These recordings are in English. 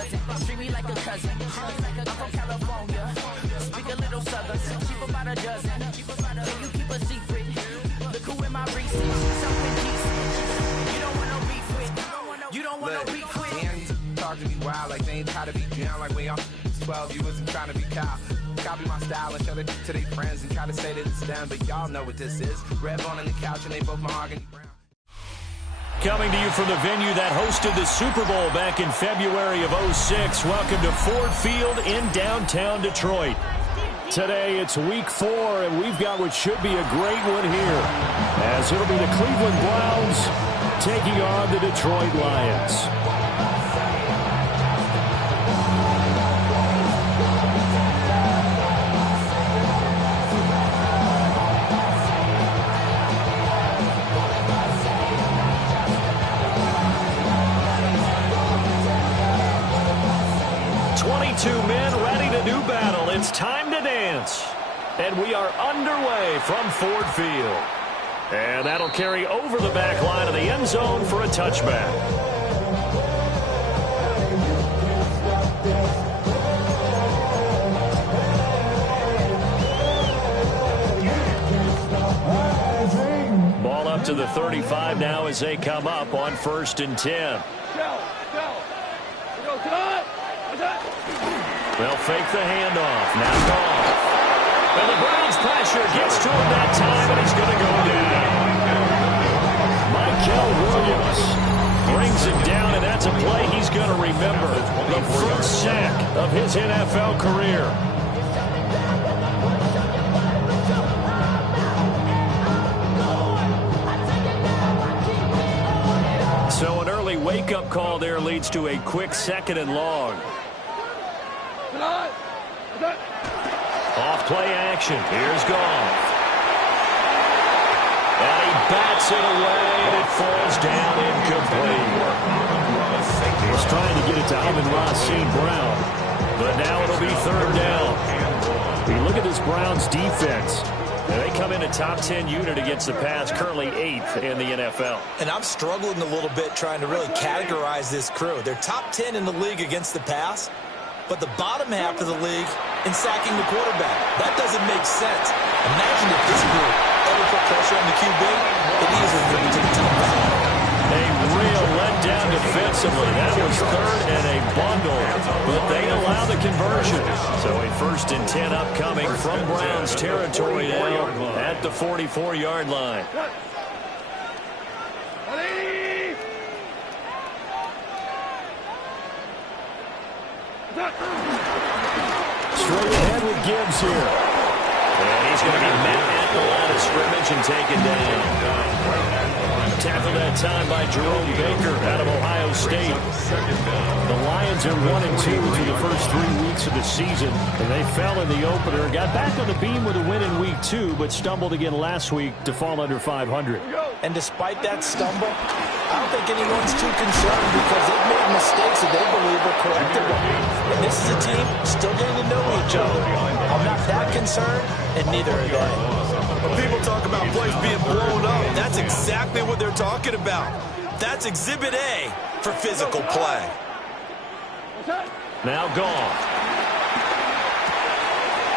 buzzing. Treat me like a cousin. I'm from California. Speak a little southern. Cheap about a dozen. Can you keep a secret? Look who in my recent. Something decent. You don't want no beef with. You don't want no beef with. Talk to me wild like they ain't try to be down like when y'all 12. You wasn't trying to be Kyle. Copy my style and show it to their friends and try to say that it's them, but y'all know what this is. Red on the couch and they both mahogany brown. Coming to you from the venue that hosted the Super Bowl back in February of '06. Welcome to Ford Field in downtown Detroit. Today it's week 4, and we've got what should be a great one here, as it'll be the Cleveland Browns taking on the Detroit Lions. Two men ready to do battle. It's time to dance. And we are underway from Ford Field. And that'll carry over the back line of the end zone for a touchback. Ball up to the 35 now as they come up on 1st and 10. They'll fake the handoff. Now Goff. And the Browns pressure gets to him that time, and he's going to go down. Michael Williams brings him down, and that's a play he's going to remember. The first sack of his NFL career. So an early wake-up call there leads to a quick 2nd and long. Off play action. Here's Goff. And he bats it away, and it falls down incomplete. He was trying to get it to Amon-Ra St. Brown, but now it'll be 3rd down. We look at this Browns defense. And they come in a top 10 unit against the pass, currently 8th in the NFL. And I'm struggling a little bit trying to really categorize this crew. They're top 10 in the league against the pass, but the bottom half of the league in sacking the quarterback. That doesn't make sense. Imagine if this group ever put pressure on the QB, it easily moved to the top half. A real letdown defensively. That was 3rd and a bundle, but they allow the conversion. So a 1st and 10 upcoming from Browns territory now at the 44-yard line. Straight ahead with Gibbs here. And he's going to be met at the line of scrimmage and taken down. Tackled that time by Jerome Baker out of Ohio State. The Lions are 1-2 through the first 3 weeks of the season, and they fell in the opener. Got back on the beam with a win in week 2, but stumbled again last week to fall under 500. And despite that stumble, I don't think anyone's too concerned because they've made mistakes that they believe are correctable. And this is a team still getting to know each other. I'm not that concerned, and neither are they. When people talk about plays being blown up, that's exactly what they're talking about. That's Exhibit A for physical play. Now Goff.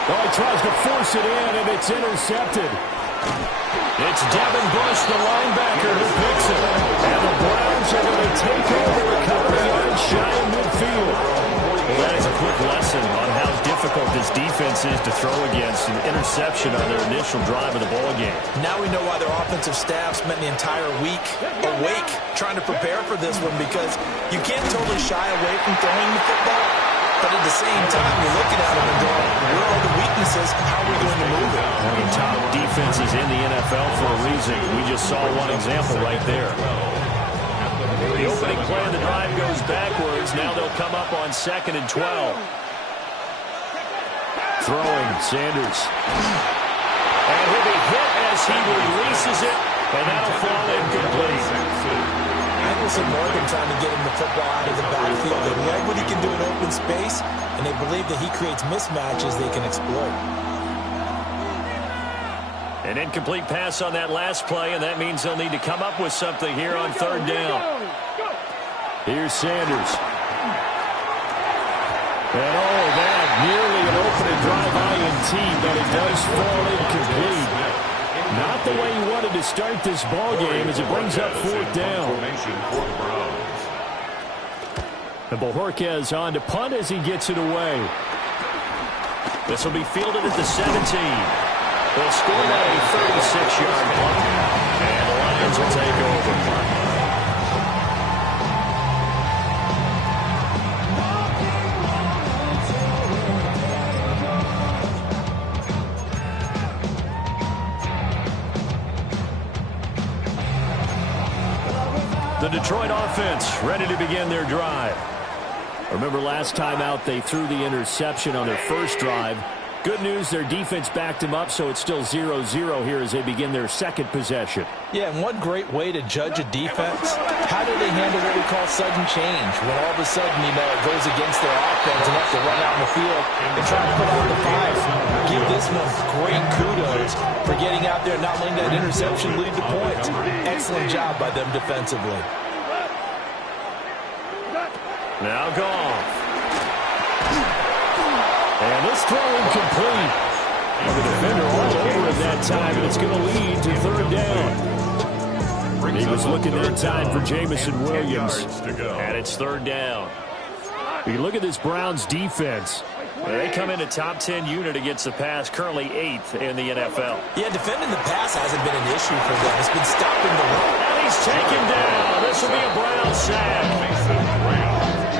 Oh, he tries to force it in, and it's intercepted. It's Devin Bush, the linebacker, who picks it. And the Browns are going to take over a couple of yards shy of midfield. Well, that is a quick lesson on how difficult this defense is to throw against. An interception on their initial drive of the ball game. Now we know why their offensive staff spent the entire week awake trying to prepare for this one, because you can't totally shy away from throwing the football, but at the same time, you're looking at them and going, where are the weaknesses? How are we going to move it? One of the top defenses in the NFL for a reason. We just saw one example right there. The opening play of the drive goes backwards. Now they'll come up on 2nd and 12. Throwing, Sanders. And he'll be hit as he releases it, and that'll fall incomplete. Eccleson Morgan trying to get him the football out of the backfield. They like what he can do in open space, and they believe that he creates mismatches they can exploit. An incomplete pass on that last play, and that means they'll need to come up with something here on 3rd down. Here's Sanders. but it does fall incomplete. Not the way he wanted to start this ball game as it brings up 4th down. And Bojorquez on to punt as he gets it away. This will be fielded at the 17. They'll score that a 36-yard punt, and the Lions will take over. The Detroit offense ready to begin their drive. Remember last time out they threw the interception on their first drive. Good news, their defense backed them up, so it's still 0-0 here as they begin their second possession. Yeah, and one great way to judge a defense, how do they handle what we call sudden change? When all of a sudden, you know, it goes against their offense and have to run out in the field and try to put out the fire. Give this one great kudos for getting out there and not letting that interception lead to points. Excellent job by them defensively. Now Goff. And this throw incomplete. The defender all over it that time, and it's going to lead to 3rd down. He was looking that time for Jameson Williams. And it's 3rd down. You look at this Browns defense. They come in a top 10 unit against the pass, currently 8th in the NFL. Yeah, defending the pass hasn't been an issue for them. It's been stopping the run. And he's taken down. This will be a Brown sack.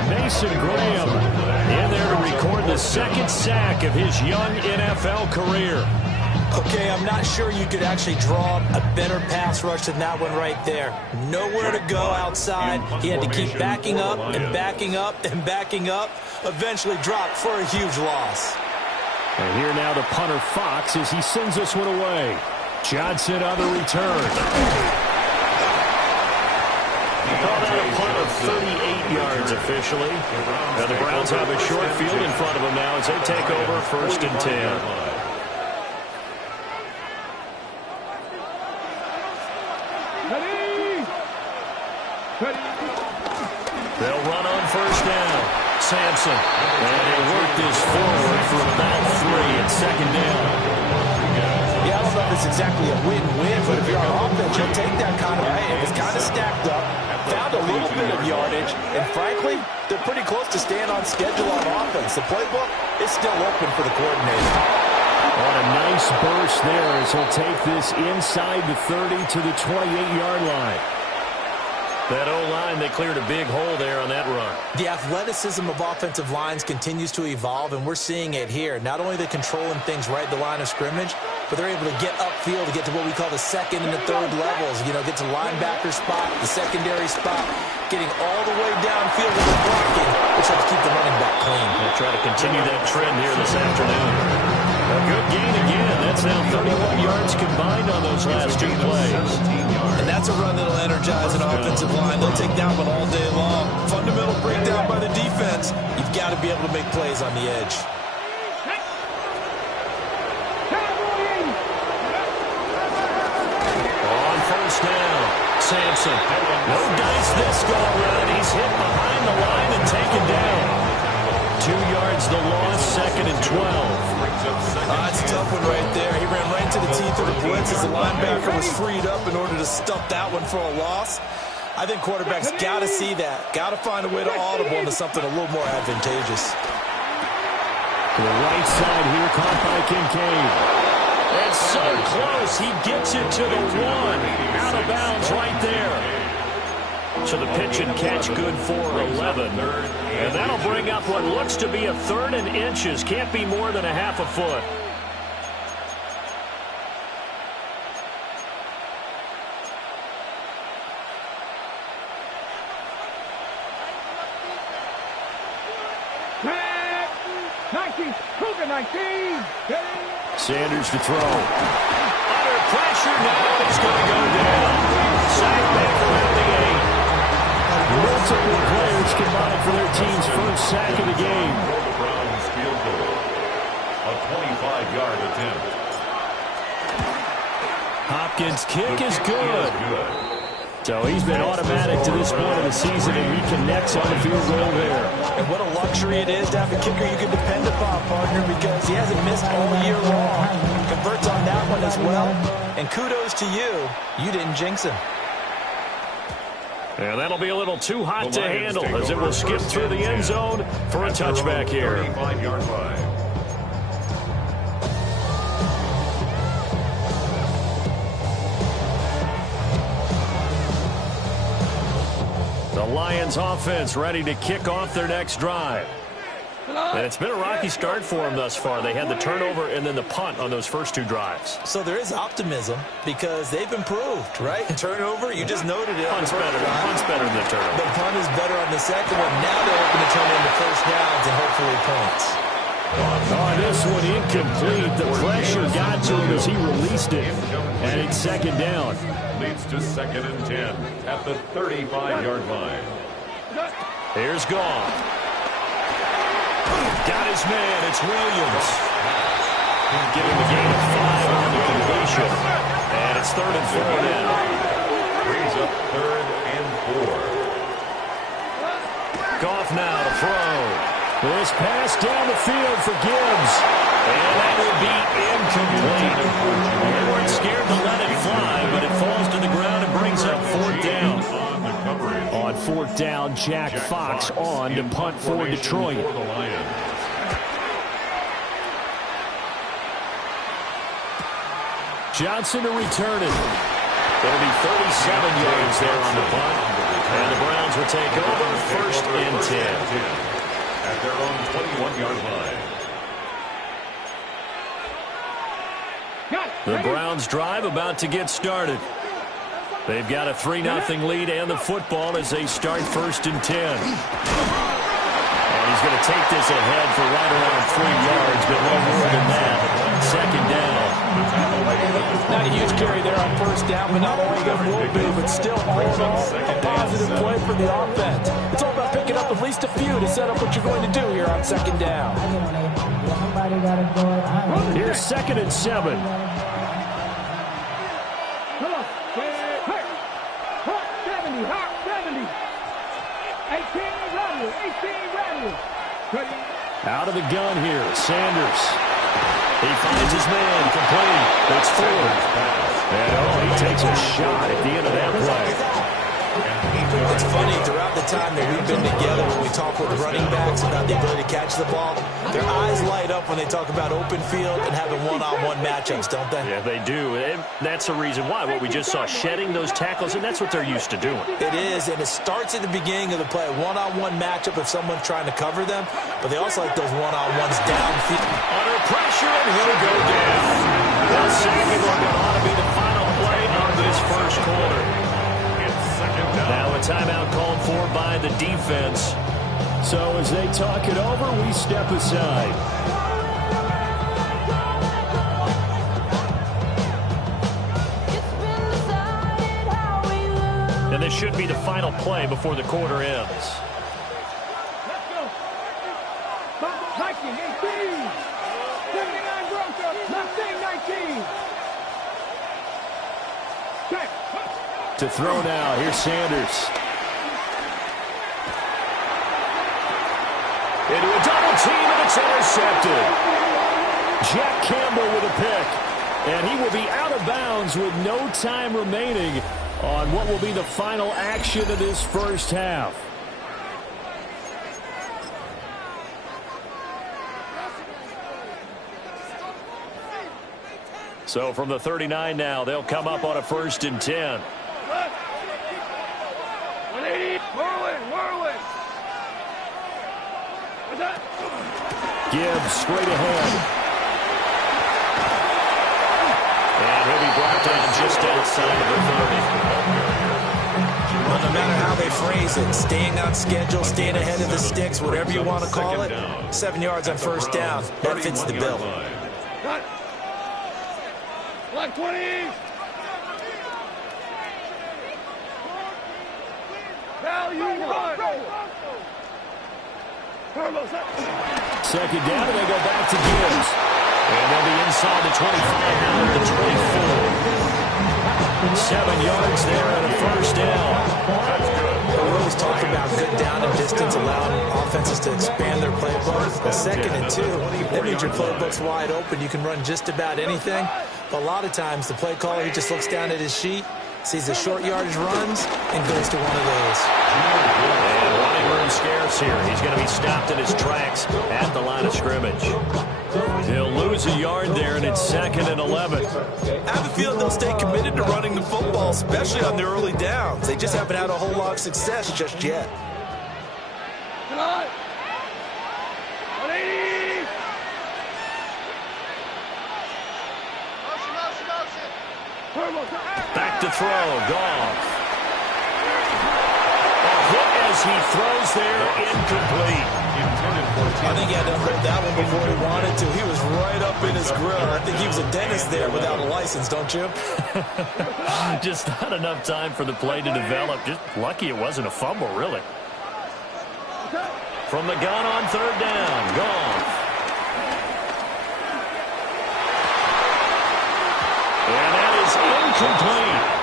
Mason Graham in there to record the 2nd sack of his young NFL career. Okay, I'm not sure you could actually draw a better pass rush than that one right there. Nowhere to go outside. He had to keep backing up and backing up and backing up. Eventually dropped for a huge loss. And here now the punter Fox as he sends this one away. Johnson on the return. Called out a punt of 38 yards officially. Now the Browns have a short field in front of them now as they take over 1st and 10. They'll run on 1st down. Sampson. And they work this forward for about 3 at 2nd down. Yeah, I don't know if it's exactly a win-win, but if you're on offense, you'll take that kind of way. It was kind of stacked up, found a little bit of yardage, and frankly, they're pretty close to staying on schedule on offense. The playbook is still open for the coordinator. On a nice burst there as he'll take this inside the 30 to the 28-yard line. That O-line, they cleared a big hole there on that run. The athleticism of offensive lines continues to evolve, and we're seeing it here. Not only are they controlling things right at the line of scrimmage, but they're able to get upfield to get to what we call the 2nd and the 3rd levels. You know, get to linebacker spot, the secondary spot, getting all the way downfield with the blocking, which helps keep the running back clean. They'll try to continue that trend here this afternoon. A good gain again. That's now 31 yards combined on those last 2 plays. And that's a run that'll energize an offensive line. They'll take that one all day long. Fundamental breakdown by the defense. You've got to be able to make plays on the edge. On 1st down, Sampson. No dice this go around. He's hit behind the line and taken down. 2 yards the loss, 2nd and 12. That's a tough one right there. He ran right into the teeth of the blitz as the linebacker was freed up in order to stuff that one for a loss. I think quarterbacks got to see that. Got to find a way to audible into something a little more advantageous. To the right side here, caught by Kincaid. And so close, he gets it to the 1. Out of bounds right there. So the pitch and catch good for 11. And that'll bring up what looks to be a 3rd and inches. Can't be more than a half a foot. Sanders to throw. Under pressure now, it's going to go down. Sack back around the 8. Multiple players combined for their team's first sack of the game. The Browns field goal. A 25-yard attempt. Hopkins' kick is good. So he's been automatic to this point of the season, and he connects on the field goal there. And what a lucky luxury it is to have a kicker you can depend upon, partner, because he hasn't missed all year long. Converts on that one as well. And kudos to you. You didn't jinx him. And that'll be a little too hot to handle as it will skip through the end zone for a touchback here. 35-yard line. The Lions offense ready to kick off their next drive. And it's been a rocky start for them thus far. They had the turnover and then the punt on those first two drives. So there is optimism because they've improved, right? Turnover, you just noted it. Punt's better than the turnover. The punt is better on the second one. Now they're hoping to turn into first downs and hopefully points. On this one, incomplete. The pressure got to him as he released it. And it's second down. Leads to 2nd and 10 at the 35-yard line. Here's Goff. Got his man. It's Williams. Giving the gain of 5 on the completion. And it's 3rd and 4 now. Brings up 3rd and 4. Goff now to throw. This pass down the field for Gibbs. And that will be incomplete. They weren't scared to let it fly, but it falls to the ground and brings up 4th down. On 4th down, Jack Fox on to punt for Detroit. Johnson to return it. It'll be 37 yards there on the punt. And the Browns will take over 1st and 10. At their own 21-yard line. The Browns drive about to get started. They've got a 3-0 lead and the football as they start 1st and 10. And he's going to take this ahead for right around 3 yards, but no more than that. 2nd down. Not a huge carry there on 1st down, but not only good will be, but still all in all, a positive play for the offense. It's all about picking up at least a few to set up what you're going to do here on 2nd down. Here's 2nd and 7. Out of the gun here, Sanders. He finds his man, complete. It's Ford. And he takes a shot at the end of that play. It's funny, throughout the time that we've been together, when we talk with running backs about the ability to catch the ball, their eyes light up when they talk about open field and having one-on-one matchups, don't they? Yeah, they do. And that's the reason why. What we just saw, shedding those tackles, and that's what they're used to doing. It is, and it starts at the beginning of the play. One-on-one matchup if someone's trying to cover them, but they also like those one-on-ones downfield. Under pressure, and he'll go down. Well, Samuel ought to be the final play of this first quarter. Now a timeout called for by the defense. So as they talk it over, we step aside. And this should be the final play before the quarter ends. Let's go. 19, 18. 79 Broncos. 19. Check. To throw now, here's Sanders. Into a double team, and it's intercepted. Jack Campbell with a pick. And he will be out of bounds with no time remaining on what will be the final action of this first half. So from the 39 now, they'll come up on a 1st and 10. Gibbs straight ahead. And he'll be brought down just outside of the 30. Well, no matter how they phrase it, staying on schedule, staying ahead of the sticks, whatever you want to call it, 7 yards on 1st down, that fits the bill. Black 20. Second down, and they go back to Gibbs. And they'll be inside the 25 now to the 24. 7 yards there on a 1st down. That's good. always talk about good down and distance, allowing offenses to expand their playbook. But 2nd and 2, that means your playbook's wide open. You can run just about anything. But a lot of times, the play caller, he just looks down at his sheet, sees the short yardage runs, and goes to one of those. And running room scarce here. He's going to be stopped in his tracks at the line of scrimmage. He'll lose a yard there, and it's 2nd and 11. I have a feeling they'll stay committed to running the football, especially on their early downs. They just haven't had a whole lot of success just yet. Come on. 180. Back to throw. Goff. A hit as he throws there, incomplete. I think he had to hold that one before he wanted to. He was right up in his grill. I think he was a dentist there without a license, don't you? Just not enough time for the play to develop. Just lucky it wasn't a fumble, really. From the gun on 3rd down. Goff. And that is incomplete.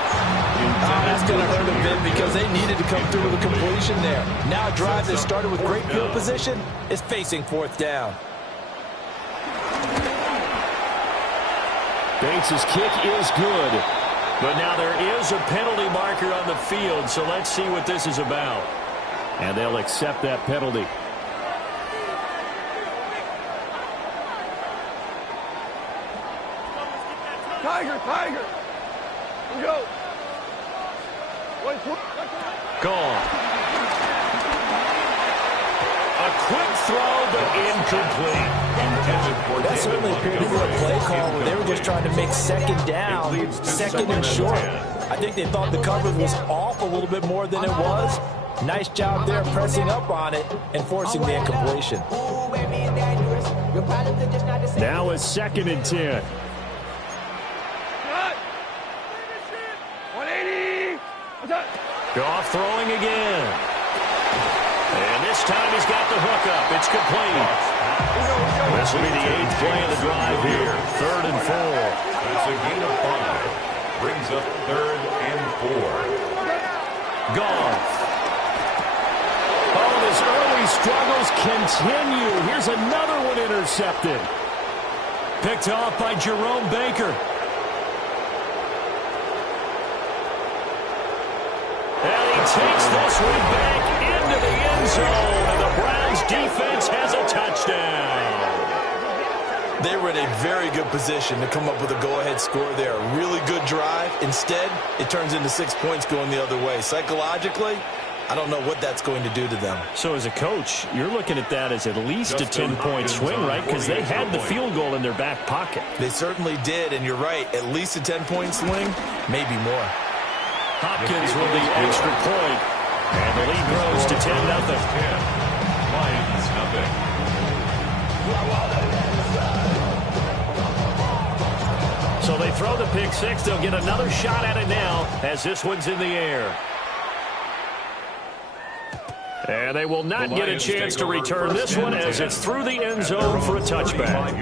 That's going to hurt a bit because they needed to come through with a completion there. Now a drive that started with great field position is facing 4th down. Bates' kick is good. But now there is a penalty marker on the field, so let's see what this is about. And they'll accept that penalty. Tiger. Here we go. Gone. A quick throw, but incomplete. That certainly appeared to be a play call where they were just trying to make 2nd down, 2nd and short. I think they thought the coverage was off a little bit more than it was. Nice job there pressing up on it and forcing the incompletion. Now it's 2nd and 10. 180. Goff throwing again. And this time he's got the hookup. It's complete. This will be the 8th play of the drive here. 3rd and 4. That's a gain of 5. Brings up 3rd and 4. Goff. Oh, his early struggles continue. Here's another one intercepted. Picked off by Jerome Baker. And he takes this one back into the end zone. And the Browns defense has a touchdown. They were in a very good position to come up with a go-ahead score there. A really good drive. Instead, it turns into 6 points going the other way. Psychologically, I don't know what that's going to do to them. So as a coach, you're looking at that as at least a 10-point swing, right? Because they had the field goal in their back pocket. They certainly did, and you're right. At least a 10-point swing, maybe more. Hopkins with the extra point. And the lead grows to 10-0. Lions nothing. So they throw the pick six. They'll get another shot at it now as this one's in the air. And they will not get a chance to return this one as it's through the end zone for a touchback.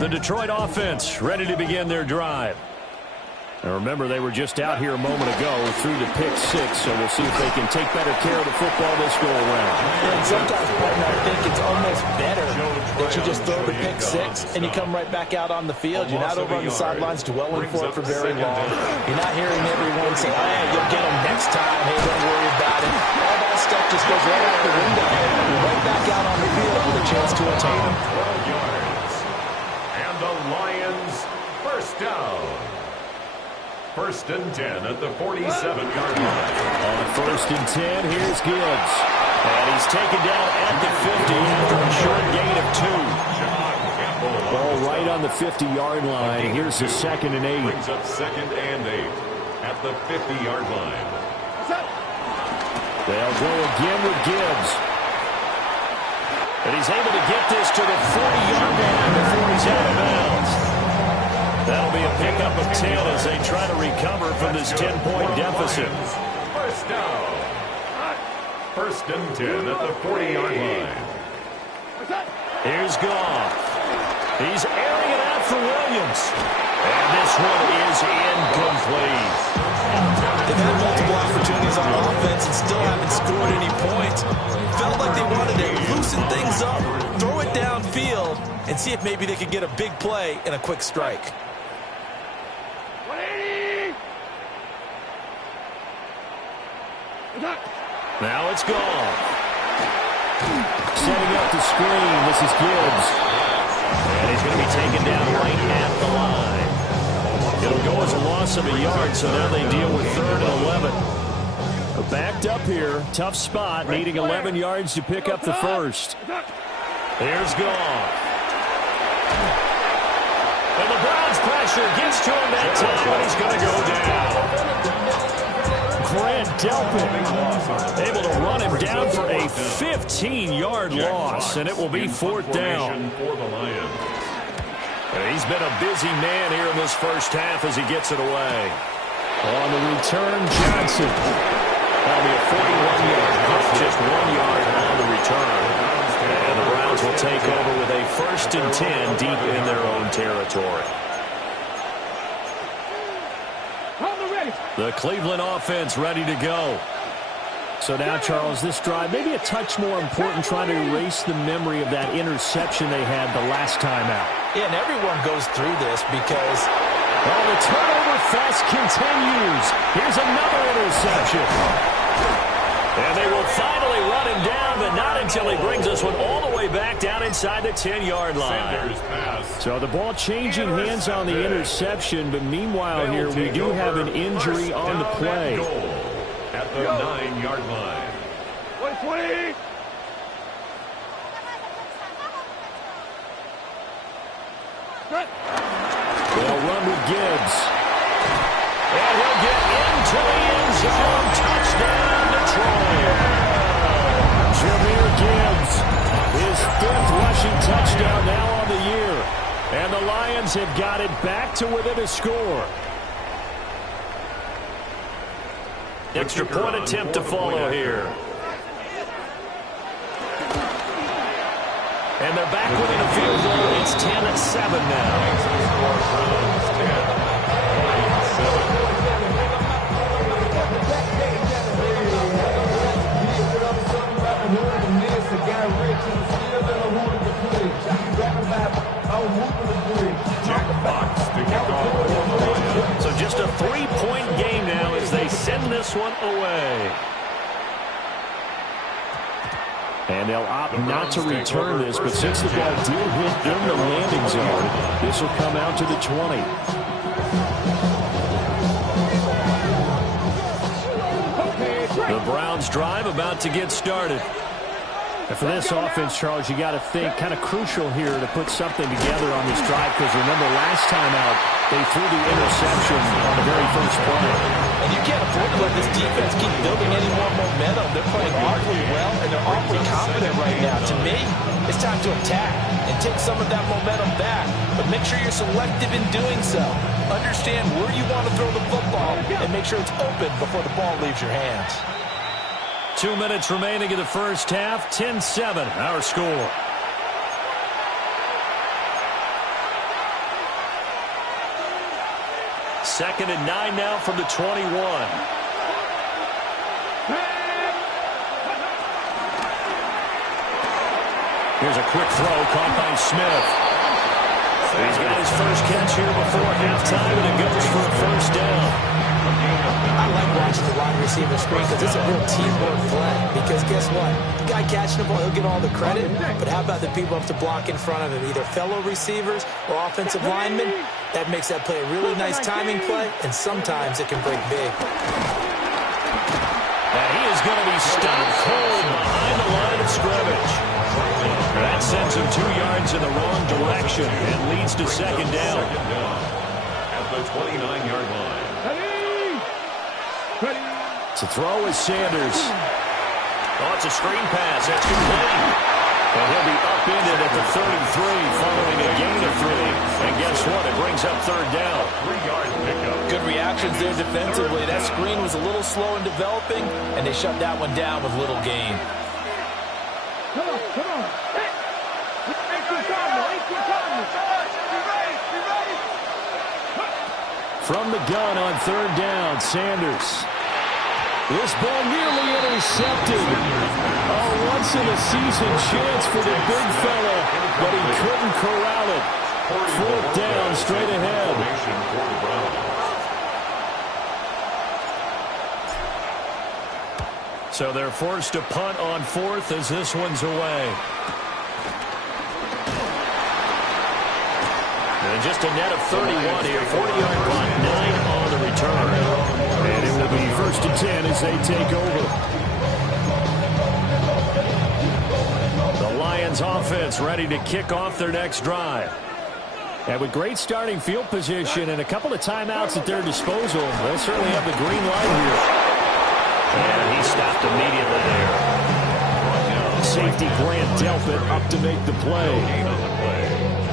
The Detroit offense ready to begin their drive. Now remember, they were just out here a moment ago through the pick six, so we'll see if they can take better care of the football this go around. And sometimes, partner, I think it's almost better that you just throw the pick six and you come right back out on the field. You're not over on the sidelines dwelling for it for very long. You're not hearing everyone say, hey, you'll get them next time. Hey, don't worry about it. All that stuff just goes right out the window. You're right back out on the field with a chance to attain. 12 yards. And the Lions first down. 1st and 10 at the 47-yard line. On 1st and 10, here's Gibbs. And he's taken down at the 50 after a short gain of 2. Ball right on the 50-yard line. Here's the 2nd and 8. Brings up 2nd and 8 at the 50-yard line. They'll go again with Gibbs. And he's able to get this to the 40-yard line before he's out of bounds. That'll be a pickup of 10 as they try to recover from this 10-point deficit. First down. 1st and 10 at the 40-yard line. Here's Goff. He's airing it out for Williams. And this one is incomplete. They've had multiple opportunities on offense and still haven't scored any points. Felt like they wanted to loosen things up, throw it downfield, and see if maybe they could get a big play and a quick strike. 180. Now it's gone. Setting up the screen, this is Gibbs. And he's going to be taken down right at the line. It'll go as a loss of a yard, so now they deal with 3rd and 11. Backed up here, tough spot, needing 11 yards to pick up the first. There's Goff. And the Browns pressure gets to him that time, but he's going to go down. Grant Delpit able to run him down for a 15-yard loss, and it will be 4th down. And he's been a busy man here in this first half as he gets it away. On the return, Johnson. That'll be a 41-yard punt, just 1 yard on the return. And the Browns will take over with a 1st and 10 deep in their own territory. The Cleveland offense ready to go. So now, Charles, this drive maybe a touch more important, trying to erase the memory of that interception they had the last time out. Yeah, and everyone goes through this because the turnover fest continues. Here's another interception. And they will finally run him down, but not until he brings this one all the way back down inside the 10-yard line. So the ball changing hands on the interception, but meanwhile here we do have an injury on the play. At the 9-yard line. 120. They'll run with Gibbs. And he'll get into the end zone. Touchdown, Detroit. Jahmyr Gibbs, his 5th rushing touchdown now on the year. And the Lions have got it back to within a score. Extra point attempt to follow here. And they're back within a field goal. It's 10-7 now. Jack Fox to kick off. So just a 3-point game now as they send this one away. And they'll opt not to return this, but since the ball did hit in the landing zone, this will come out to the 20. The Browns drive about to get started. And for this offense, Charles, you got to think kind of crucial here to put something together on this drive, because remember last time out they threw the interception on the very first play. And you can't afford to let this defense keep building any more momentum. They're playing awfully well, and they're awfully confident right now. To me, it's time to attack and take some of that momentum back. But make sure you're selective in doing so. Understand where you want to throw the football and make sure it's open before the ball leaves your hands. 2 minutes remaining in the first half. 10-7, our score. Second and 9 now from the 21. Here's a quick throw caught by Smith. He's got his first catch here before halftime, and it goes for a first down. I like watching the wide receiver screen because it's a real teamwork play. Because guess what? The guy catching the ball, he'll get all the credit. But how about the people up to block in front of him, either fellow receivers or offensive linemen? That makes that play a really nice timing play, and sometimes it can break big. And he is going to be stopped cold behind the line of scrimmage. That sends him 2 yards in the wrong direction and leads to second down. At the 29-yard line. To throw is Sanders. Oh, it's a screen pass. That's complete. And he'll be upended at the 33 following a gain of 3. And guess what? It brings up third down. 3-yard pickup. Good reactions there defensively. That screen was a little slow in developing, and they shut that one down with little gain. Come on. Ain't too common. From the gun on third down, Sanders. This ball nearly intercepted. A once-in-a-season chance for the big fella, but he couldn't corral it. Fourth down, straight ahead. So they're forced to punt on fourth as this one's away. And just a net of 31 here. 40-yard punt, 9 on the return. And it will be first and 10 as they take over. The Lions offense ready to kick off their next drive. And with great starting field position and a couple of timeouts at their disposal, they'll certainly have the green light here. And he stopped immediately there. Safety Grant Delpit up to make the play.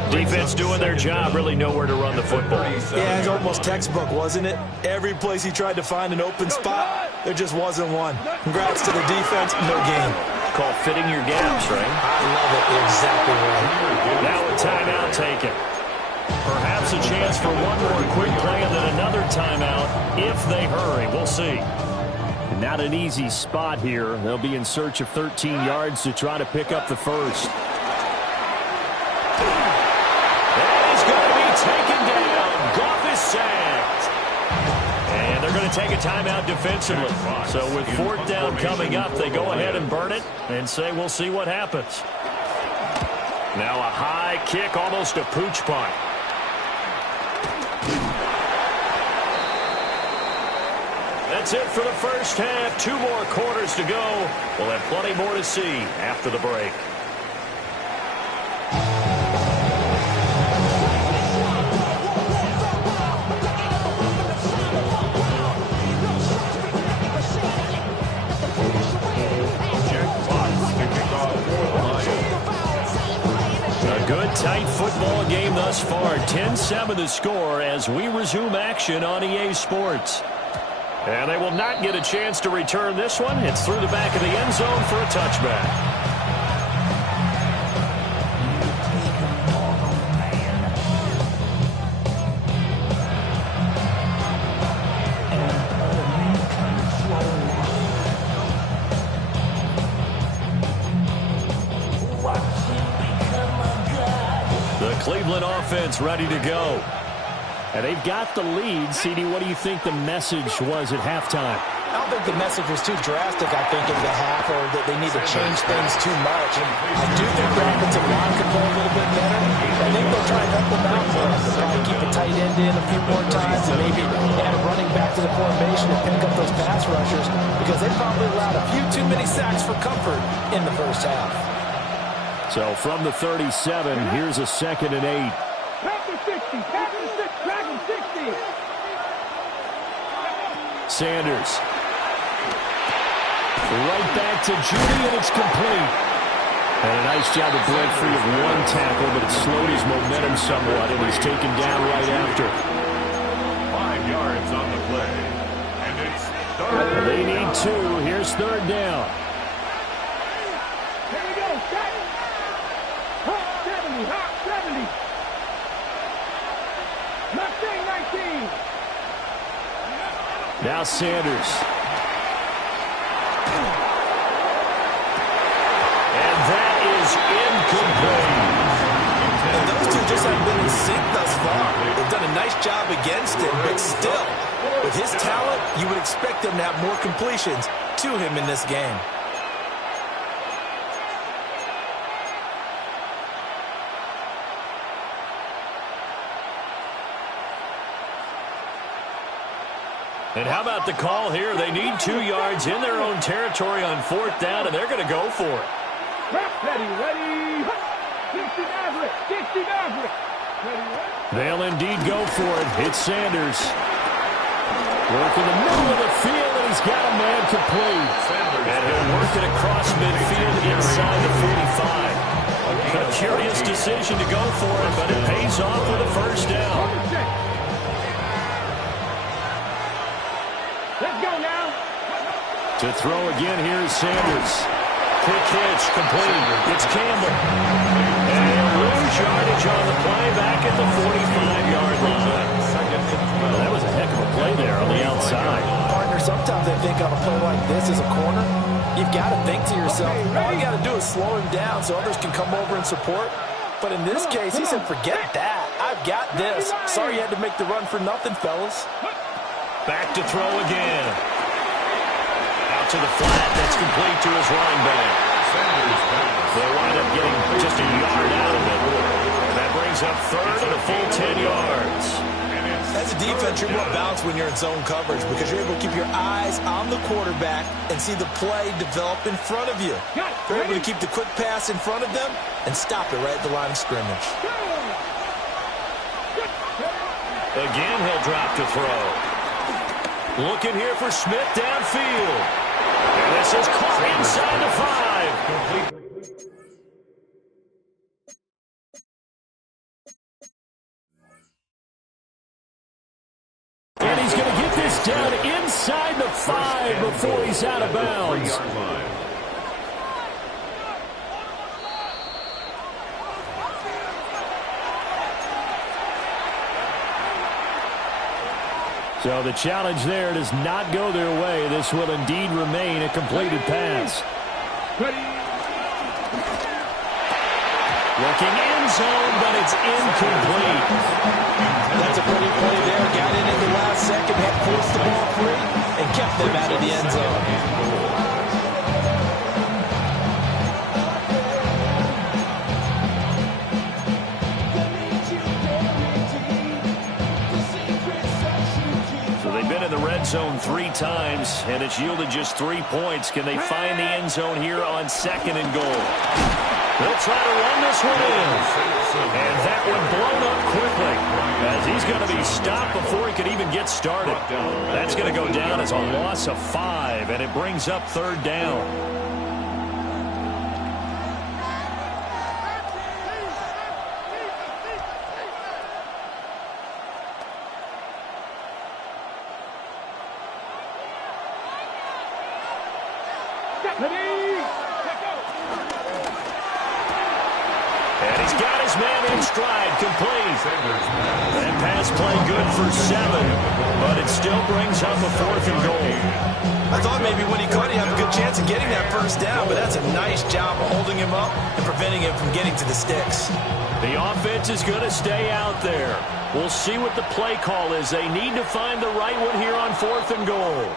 Defense doing their job, really nowhere to run the football. Yeah, it's almost textbook, wasn't it? Every place he tried to find an open spot, there just wasn't one. Congrats to the defense, no gain. Called fitting your gaps, right? I love it, exactly right. Now a timeout taken. Perhaps a chance for one more quick play and then another timeout if they hurry. We'll see. Not an easy spot here. They'll be in search of 13 yards to try to pick up the first. Taken down. Goff is sacked. And they're going to take a timeout defensively. So with fourth down coming up, they go ahead and burn it and say we'll see what happens. Now a high kick, almost a pooch punt. That's it for the first half. 2 more quarters to go. We'll have plenty more to see after the break. Good, tight football game thus far. 10-7 the score as we resume action on EA Sports. And they will not get a chance to return this one. It's through the back of the end zone for a touchback. Cleveland offense ready to go. And they've got the lead. CD, what do you think the message was at halftime? I don't think the message was too drastic, I think, in the half, or that they need to change things too much. And I do think the offensive line could play a little bit better. I think they'll try and help them out for us. They'll probably keep the tight end in a few more times and maybe add a running back to the formation and pick up those pass rushers because they probably allowed a few too many sacks for comfort in the first half. So from the 37, here's a 2nd and 8. Sanders. Right back to Judy, and it's complete. And a nice job to break free of one tackle, but it slowed his momentum somewhat, and he's taken down right after. 5 yards on the play. And it's third. They need 2. Here's third down. Here we go, set. Hot 70, hot 70. Mustang 19. Now Sanders. And that is incomplete. And those two just haven't been in sync thus far. They've done a nice job against him, but still, with his talent, you would expect them to have more completions to him in this game. And how about the call here? They need 2 yards in their own territory on fourth down, and they're going to go for it. Ready. 60 Maverick. 60 Maverick. Ready. They'll indeed go for it. It's Sanders. Work in the middle of the field, and he's got a man complete. And he'll work it across midfield inside the 45. A curious decision to go for it, but it pays off with a first down. Let's go now. To throw again, here's Sanders. Quick hitch, complete. It's Campbell. And he'll lose yardage on the play back at the 45-yard line. Well, that was a heck of a play there on the outside. Partner, sometimes I think on a play like this as a corner, you've got to think to yourself, all you got to do is slow him down so others can come over and support. But in this case, he said, forget that. I've got this. Sorry you had to make the run for nothing, fellas. Back to throw again. Out to the flat. That's complete to his running back. They'll wind up getting just a yard out of it. And that brings up third and a full 10 yards. As a defense, you're more balanced when you're in zone coverage because you're able to keep your eyes on the quarterback and see the play develop in front of you. You're able to keep the quick pass in front of them and stop it right at the line of scrimmage. Again, he'll drop to throw. Looking here for Smith downfield. And this is caught inside the 5. And he's going to get this down inside the 5 before he's out of bounds. So the challenge there does not go their way. This will indeed remain a completed pass. Looking end zone, but it's incomplete. That's a pretty play there. Got in at the last second, had forced the ball free, and kept them out of the end zone. In the red zone 3 times, and it's yielded just 3 points. Can they find the end zone here on 2nd and goal? They'll try to run this one in. And that one blown up quickly as he's going to be stopped before he could even get started. That's going to go down as a loss of 5, and it brings up 3rd down. And he's got his man in stride, complete. That pass play good for 7, but it still brings up a 4th and goal. I thought maybe when he caught it, he'd have a good chance of getting that first down, but that's a nice job of holding him up and preventing him from getting to the sticks. The offense is going to stay out there. We'll see what the play call is. They need to find the right one here on 4th and goal.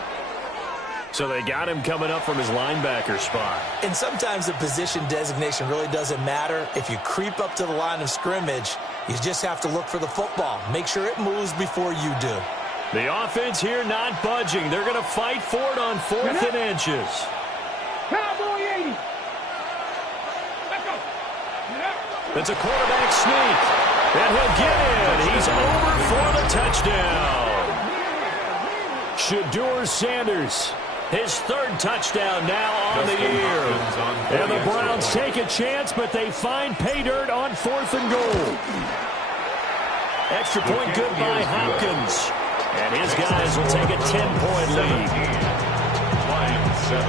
So they got him coming up from his linebacker spot. And sometimes the position designation really doesn't matter. If you creep up to the line of scrimmage, you just have to look for the football. Make sure it moves before you do. The offense here not budging. They're going to fight for it on 4th and inches. Cowboy 80. It's a quarterback sneak. And he'll get in. He's over for the touchdown. Shedeur Sanders. His 3rd touchdown now on the year. And the Browns take a chance, but they find pay dirt on 4th and goal. Extra point good by Hopkins. And his guys will take a 10-point lead. Line 7.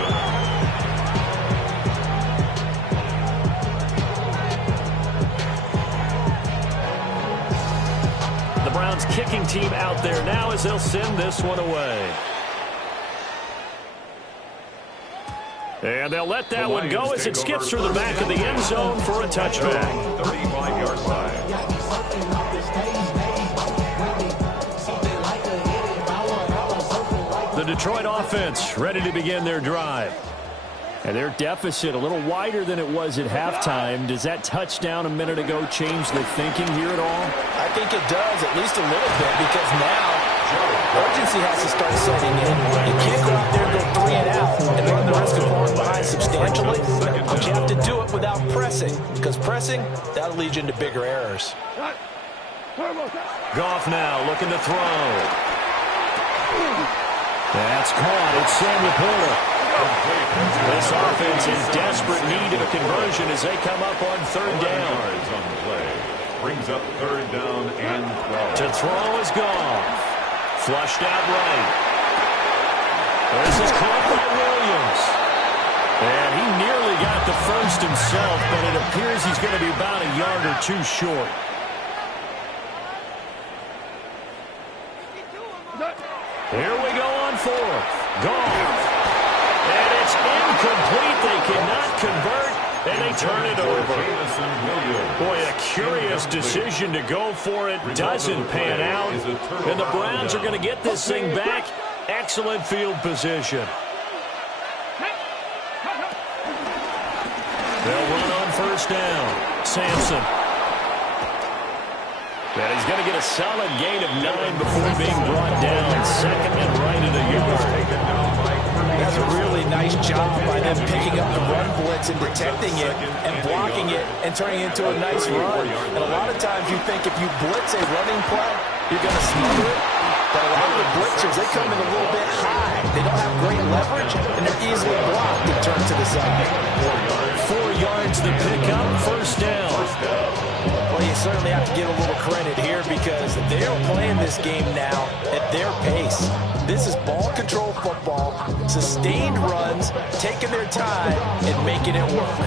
The Browns kicking team out there now as they'll send this one away. And they'll let that one go as it skips through the back of the end zone for a touchback. 35-yard line. The Detroit offense ready to begin their drive. And their deficit a little wider than it was at halftime. Does that touchdown a minute ago change the thinking here at all? I think it does, at least a little bit, because now urgency has to start setting in. You can't go out there and go 3 and out and run the risk of falling behind substantially, but you have to do it without pressing, because pressing, that'll lead you into bigger errors. Goff now looking to throw. That's caught. It's Sam Laporta. This offense in desperate need of a conversion as they come up on 3rd down. Yards on the play. Brings up 3rd down and 12. To throw is Goff. Flushed out right. This is caught by Williams. And he nearly got the first himself, but it appears he's going to be about a yard or 2 short. fourth. Goff. And it's incomplete. They cannot convert, and they turn it over. Boy, a curious decision to go for it. Doesn't pan out. And the Browns are going to get this thing back. Excellent field position. They'll run on first down. Sampson. And he's going to get a solid gain of 9 before being brought down. Second and right at a yard. That's a really nice job by them picking up the run blitz and detecting it and blocking it and turning it into a nice run. And a lot of times you think if you blitz a running play, you're going to smother it. But a lot of the blitzers, they come in a little bit high. They don't have great leverage, and they're easily blocked and turned to the side. 4 yards the pickup, first down. Well, you certainly have to give a little credit here because they're playing this game now at their pace. This is ball control football, sustained runs, taking their time, and making it work.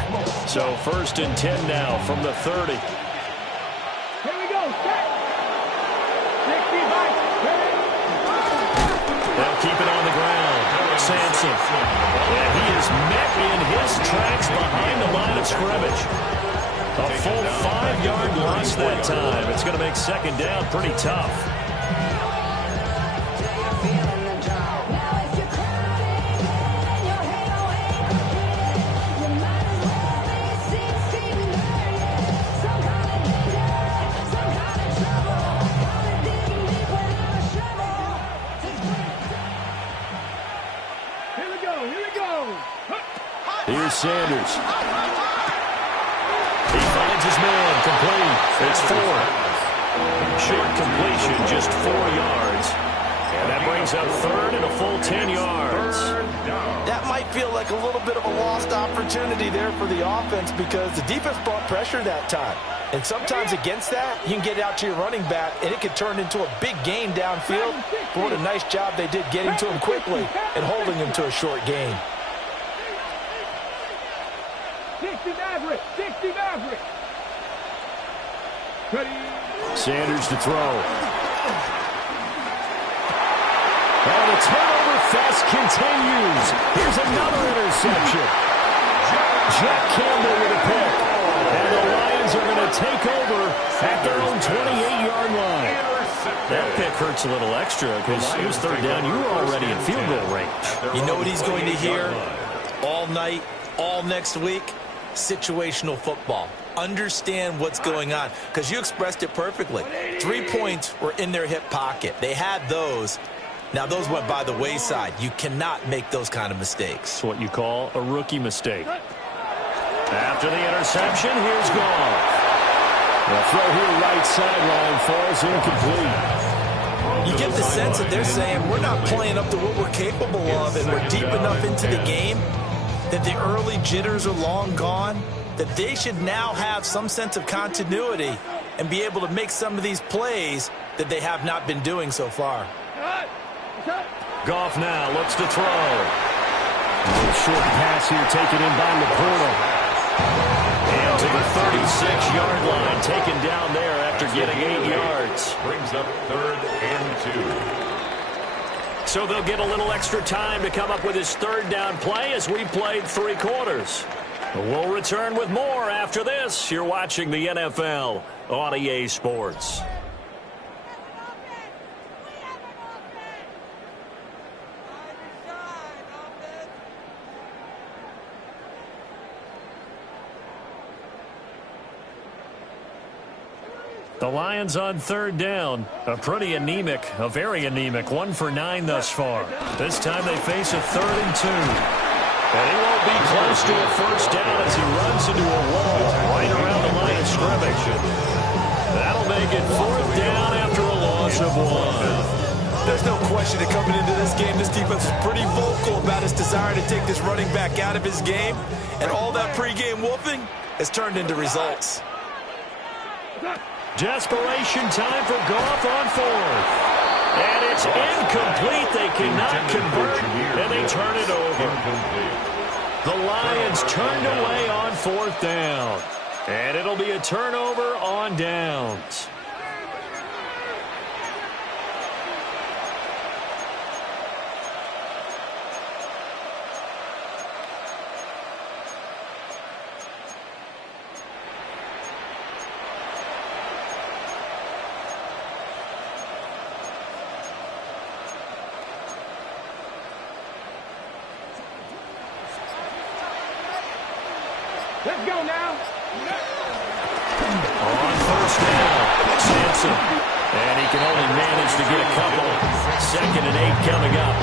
So first and 10 now from the 30. Here we go. Set. 65. They'll keep it on the ground. Sampson. And he is met in his tracks behind the line of scrimmage. A full 5-yard loss that time. It's going to make second down pretty tough. Here's Sanders. He finds his man, complete. It's 4. Short completion, just 4 yards. And that brings up third and a full 10 yards. That might feel like a little bit of a lost opportunity there for the offense because the defense brought pressure that time. And sometimes against that, you can get out to your running back, and it could turn into a big gain downfield. But what a nice job they did getting to him quickly and holding him to a short gain. 60 Maverick. 60 Maverick. Sanders to throw. And the turnover fest continues. Here's another interception. Jack Campbell with a pick. And the Lions are going to take over at their own 28-yard line. That pick hurts a little extra because it was third down. You were already in field goal range. You know what he's going to hear all night, all next week? Situational football. Understand what's going on because you expressed it perfectly. 3 points were in their hip pocket. They had those. Now, those went by the wayside. You cannot make those kind of mistakes. It's what you call a rookie mistake. After the interception, here's Goff. The throw here right sideline falls incomplete. You get the sense that they're saying we're not playing up to what we're capable of and we're deep enough into the game that the early jitters are long gone, that they should now have some sense of continuity and be able to make some of these plays that they have not been doing so far. Goff now looks to throw. A little short pass here taken in by Laporta. And to the 36-yard line, taken down there after getting 8 yards. Brings up third and 2. So they'll get a little extra time to come up with his third down play as we played 3 quarters. We'll return with more after this. You're watching the NFL on EA Sports. The Lions on third down. A very anemic, 1 for 9 thus far. This time they face a 3rd and 2. And he won't be close to a first down as he runs into a wall right around the line of scrimmage. That'll make it 4th down after a loss of 1. There's no question that coming into this game, this defense was pretty vocal about its desire to take this running back out of his game. And all that pregame whooping has turned into results. Desperation time for Goff on 4th. And it's incomplete. They cannot convert, and they turn it over. The Lions turned away on 4th down. And it'll be a turnover on downs. Let's go now. On first down, Sampson. And he can only manage to get a couple. 2nd and 8 coming up.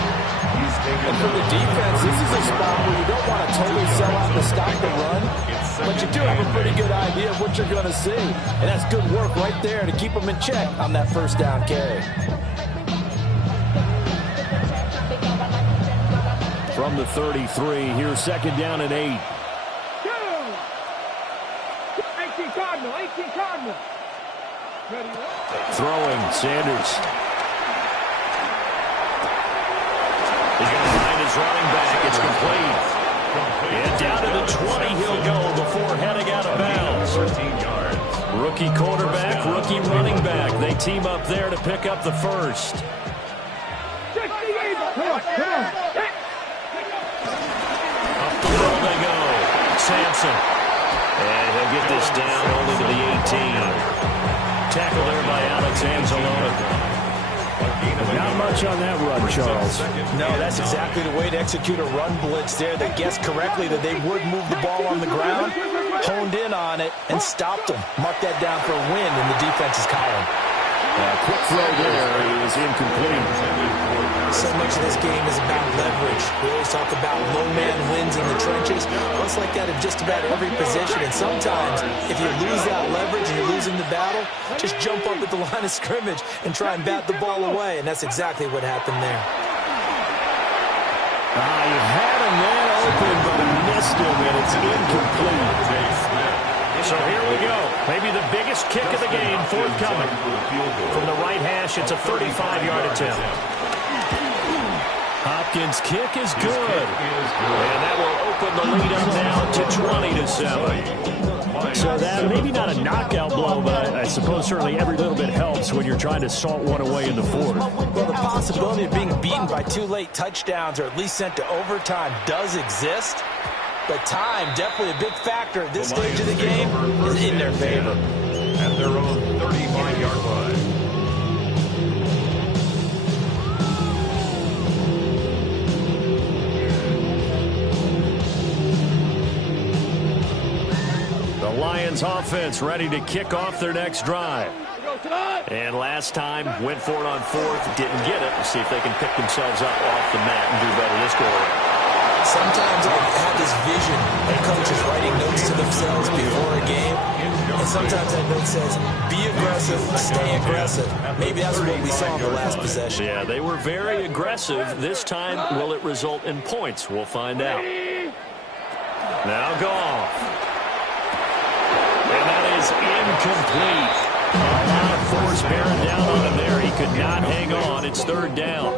And for the defense, this is a spot where you don't want to totally sell out to stop the run, but you do have a pretty good idea of what you're going to see. And that's good work right there to keep them in check on that first down carry. From the 33, here's 2nd down and 8. 18 Cardinal, 18 Cardinal. Throwing, Sanders. He's going to find his running back. It's complete. And down to the 20 he'll go before heading out of bounds. 13 yards. Rookie quarterback, rookie running back. They team up there to pick up the first. Come on. Up the middle they go. Sampson. And he'll get this down only to the 18. Tackled there by Alex Anzalone. Not much on that run, Charles. No, that's exactly the way to execute a run blitz there. They guessed correctly that they would move the ball on the ground, honed in on it, and stopped them. Mark that down for a win in the defense's column. Quick throw there is incomplete. So much of this game is about leverage. We always talk about low man wins in the trenches. Well, it's like that in just about every position. And sometimes, if you lose that leverage and you're losing the battle, just jump up at the line of scrimmage and try and bat the ball away. And that's exactly what happened there. You had him man open, but he missed him, and it's incomplete. So here we go. Maybe the biggest kick of the game forthcoming. From the right hash, it's a 35-yard attempt. Hopkins' kick is good. And that will open the lead up now to 20-7. So that, maybe not a knockout blow, but I suppose certainly every little bit helps when you're trying to salt one away in the fourth. Well, the possibility of being beaten by 2 late touchdowns or at least sent to overtime does exist. But time, definitely a big factor at this stage of the game, is in their favor. At their own 35-yard line. The Lions offense ready to kick off their next drive. And last time, went for it on 4th, didn't get it. We'll see if they can pick themselves up off the mat and do better this go around. Sometimes I have this vision of coaches writing notes to themselves before a game, and sometimes that note says, be aggressive, stay aggressive. Maybe that's what we saw in the last possession. Yeah, they were very aggressive. This time, will it result in points? We'll find out. Now Goff. And that is incomplete. A lot of force bearing down on him there. He could not hang on. It's 3rd down.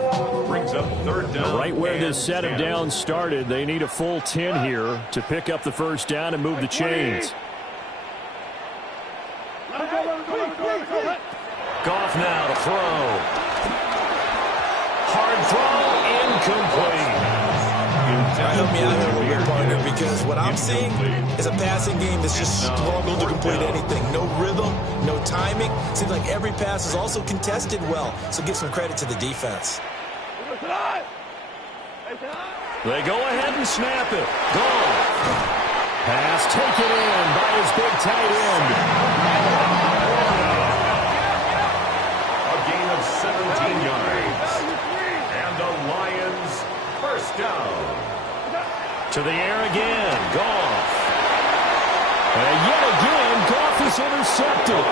Brings up 3rd down. Right where this set of downs started, they need a full 10 here to pick up the first down and move the chains. Goff now to throw. Hard throw, incomplete. Help me out here a little bit, partner, because what I'm seeing is a passing game that's just struggled to complete anything. No rhythm, no timing. Seems like every pass is also contested well, so give some credit to the defense. They go ahead and snap it. Goff. Pass taken in by his big tight end. A gain of 17 yards. And the Lions first down. To the air again. Goff. And yet again, Goff is intercepted.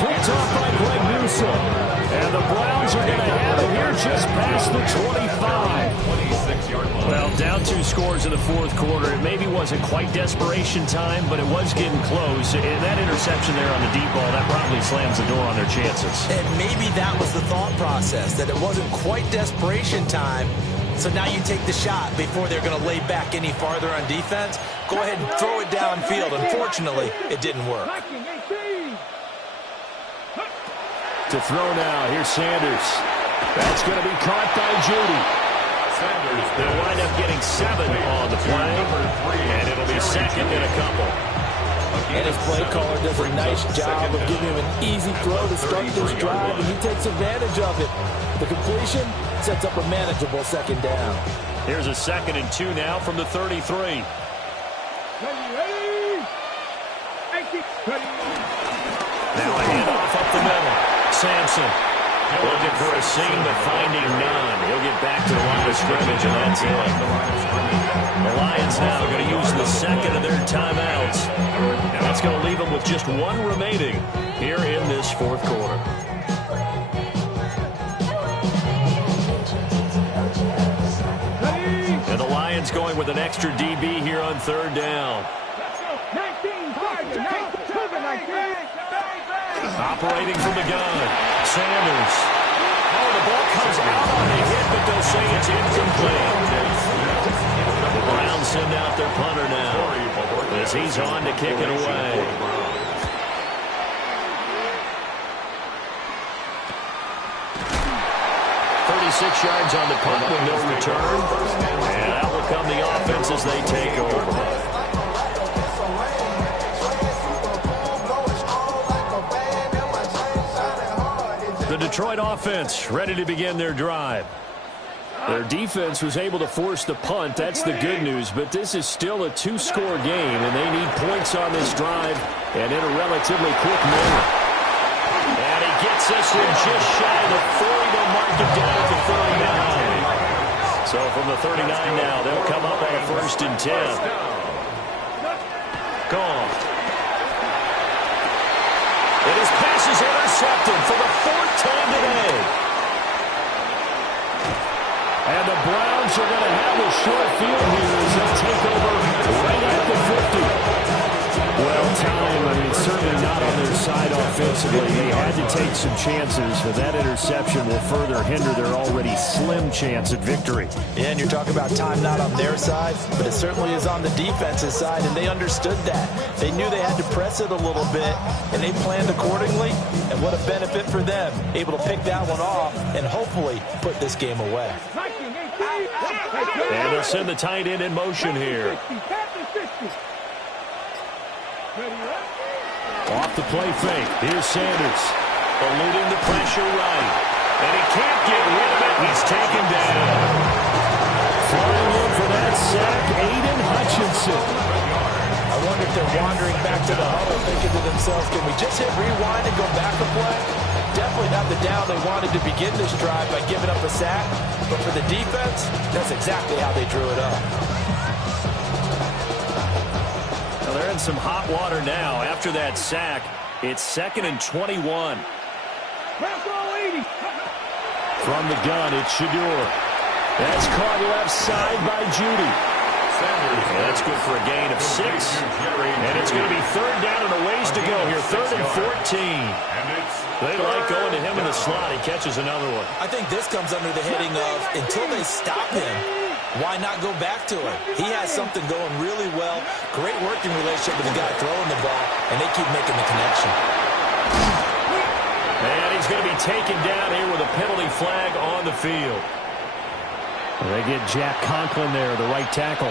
Picked off by Greg Newsome. And the Browns are going to have it here just past the 25. 26-yard line. Well, down 2 scores in the 4th quarter. It maybe wasn't quite desperation time, but it was getting close. And that interception there on the deep ball, that probably slams the door on their chances. And maybe that was the thought process, that it wasn't quite desperation time. So now you take the shot before they're going to lay back any farther on defense. Go ahead and throw it downfield. Unfortunately, it didn't work. To throw now, here's Sanders. That's going to be caught by Judy. They'll wind up getting 7 on the play, and it'll be 2nd and a couple. And his play caller does a nice job of giving him an easy throw to start this drive, and he takes advantage of it. The completion sets up a manageable 2nd down. Here's a 2nd and 2 now from the 33. Now a handoff up the middle. Sampson looking for a seam, but finding none. He'll get back to the line of scrimmage, and that's it. The Lions now going to use the second of their timeouts. And that's going to leave them with just one remaining here in this fourth quarter. And the Lions going with an extra DB here on third down. Operating from the gun, Sanders. Oh, the ball comes out on the hit, but they'll say it's incomplete. The Browns send out their punter now as he's on to kick it away. Yards on the punt with no return. And out will come the offense as they take over. The Detroit offense ready to begin their drive. Their defense was able to force the punt. That's the good news. But this is still a two-score game, and they need points on this drive and in a relatively quick manner. And he gets this one just shy of the 40. They'll mark it down at the 39. So from the 39 now, they'll come up on a 1st and 10. Gone. And his pass is intercepted for the 4th time today. And the Browns are going to have a short field here as they take over right at the 50. Well, time, certainly not on their side offensively. They had to take some chances, but that interception will further hinder their already slim chance at victory. Yeah, and you're talking about time not on their side, but it certainly is on the defensive side, and they understood that. They knew they had to press it a little bit, and they planned accordingly, and what a benefit for them, able to pick that one off and hopefully put this game away. And they'll send the tight end in motion here. Off the play fake. Here's Sanders. Eluding the pressure right. And he can't get rid of it. He's taken down. Flying in for that sack, Aiden Hutchinson. I wonder if they're wandering back to the huddle thinking to themselves, can we just hit rewind and go back a play? Definitely not the down they wanted to begin this drive by giving up a sack. But for the defense, that's exactly how they drew it up. They're in some hot water now. After that sack, it's 2nd and 21. From the gun, it's Shedeur. That's caught left side by Judy. And that's good for a gain of 6. And it's going to be 3rd down and a ways to go here. 3rd and 14. They like going to him in the slot. He catches another one. I think this comes under the heading of until they stop him, why not go back to him? He has something going really well. Great working relationship with the guy throwing the ball, and they keep making the connection. And he's going to be taken down here with a penalty flag on the field. They get Jack Conklin there, the right tackle.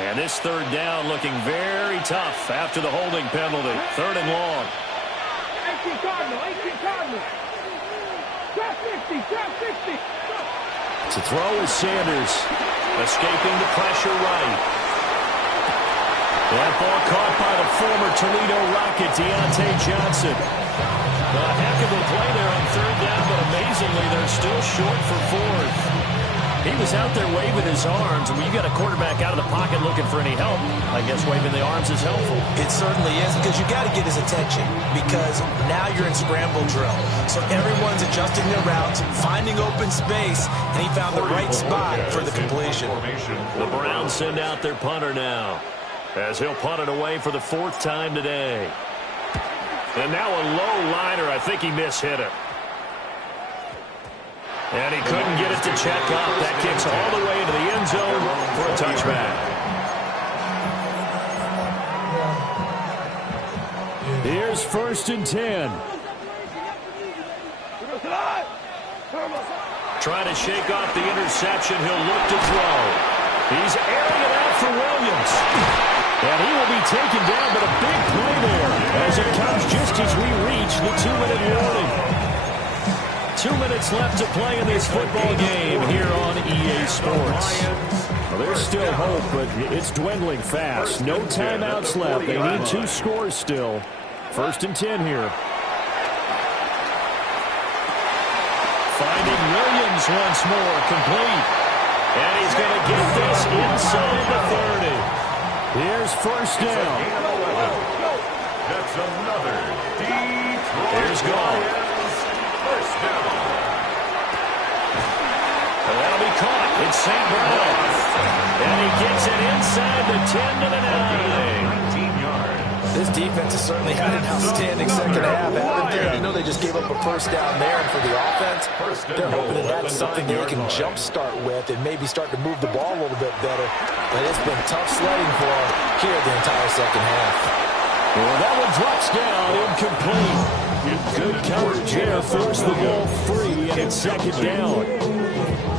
And this 3rd down looking very tough after the holding penalty. 3rd and long. 18 Cardinal. To throw is Sanders. Escaping the pressure right. That ball caught by the former Toledo Rocket, Deontay Johnson. A heck of a play there on 3rd down, but amazingly, they're still short for 4th. He was out there waving his arms, and when you got a quarterback out of the pocket looking for any help, I guess waving the arms is helpful. It certainly is, because you got to get his attention, because now you're in scramble drill. So everyone's adjusting their routes, finding open space, and he found the right spot for the completion. The Browns send out their punter now, as he'll punt it away for the 4th time today. And now a low liner. I think he mishit it. And he couldn't get it to check up. That kicks all the way into the end zone for a touchback. Here's 1st and 10. Trying to shake off the interception. He'll look to throw. He's airing it out for Williams. And he will be taken down, but a big play there as it comes just as we reach the 2-minute warning. 2 minutes left to play in this football game here on EA Sports. Well, there's still hope, but it's dwindling fast. No timeouts left. They need 2 scores still. 1st and 10 here. Finding Williams once more, complete. And he's going to get this inside the 30. Here's 1st down. That's another Detroit Here's Gall. First down. And that'll be caught. It's St. Brown. And he gets it inside the 10 to the 9. 19 yards. This defense has certainly had an outstanding second half, haven't they? You know they just gave up a 1st down there, and for the offense, they're hoping that that's something they can jumpstart with and maybe start to move the ball a little bit better. But it's been tough sledding for them here the entire second half. Well, that one drops down, incomplete. Good coverage there, forced the ball free, and it's 2nd down.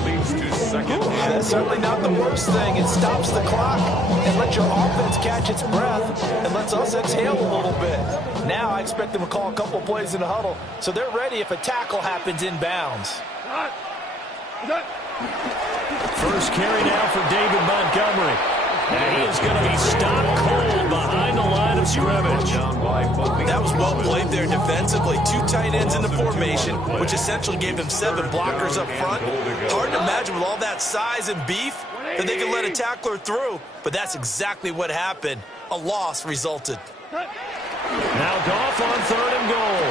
Leads to 2nd. That's certainly not the worst thing. It stops the clock and lets your offense catch its breath and lets us exhale a little bit. Now I expect them to call a couple plays in the huddle so they're ready if a tackle happens inbounds. First carry now for David Montgomery. And he is going to be stopped cold behind the line of scrimmage. That was well played there defensively. 2 tight ends in the formation, which essentially gave them 7 blockers up front. Hard to imagine with all that size and beef that they could let a tackler through. But that's exactly what happened. A loss resulted. Now Goff on 3rd and goal.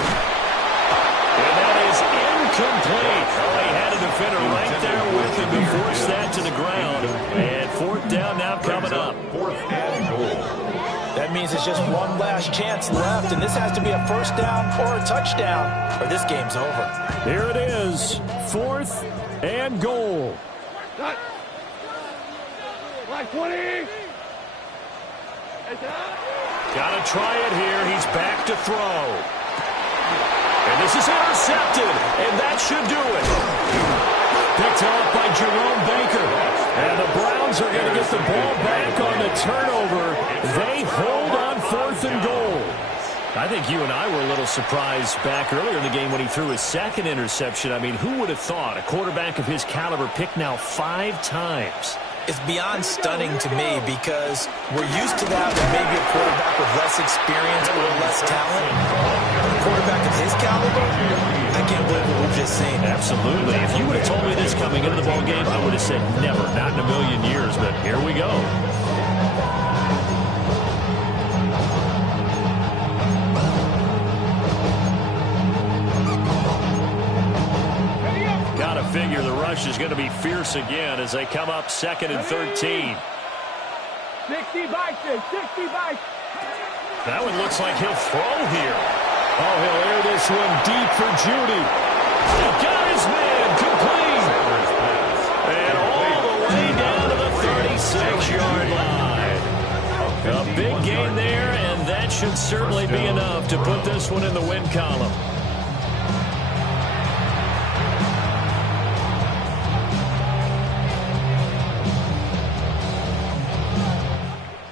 And that is incomplete. Oh, he had a defender right there with him to force that to the ground. And 4th down now coming up. 4th and goal. That means it's just one last chance left, and this has to be a 1st down or a touchdown, or this game's over. Here it is, 4th and goal. Like 20. Gotta try it here. He's back to throw. And this is intercepted, and that should do it. Picked off by Jerome Baker. And the Browns are going to get the ball back on the turnover. They hold on 4th and goal. I think you and I were a little surprised back earlier in the game when he threw his 2nd interception. I mean, who would have thought a quarterback of his caliber picked now 5 times? It's beyond stunning to me because we're used to that with maybe a quarterback with less experience or less talent. A quarterback of his caliber, I can't believe what we've just seen. Absolutely. If you would have told me this coming into the ballgame, I would have said never, not in a million years, but here we go. Got to figure the rush is going to be fierce again as they come up 2nd and 13. 60 by 6, 60 by 6. That one looks like he'll throw here. Oh, he'll air this one deep for Judy. He got his man complete. And all the way down to the 36-yard line. A big gain there, and that should certainly be enough to put this one in the win column.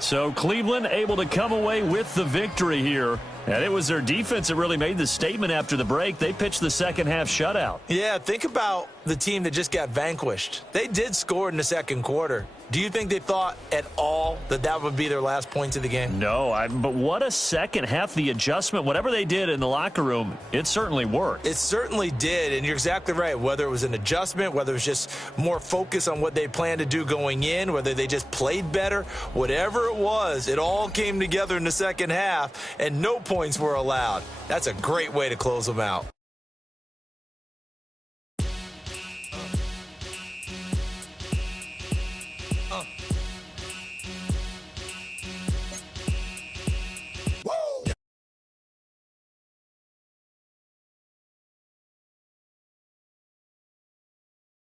So Cleveland able to come away with the victory here. And it was their defense that really made the statement after the break. They pitched the 2nd half shutout. Yeah, think about the team that just got vanquished. They did score in the 2nd quarter. Do you think they thought at all that that would be their last points of the game? No, but what a second half. The adjustment, whatever they did in the locker room, it certainly worked. It certainly did, and you're exactly right. Whether it was an adjustment, whether it was just more focus on what they planned to do going in, whether they just played better, whatever it was, it all came together in the 2nd half, and no points were allowed. That's a great way to close them out.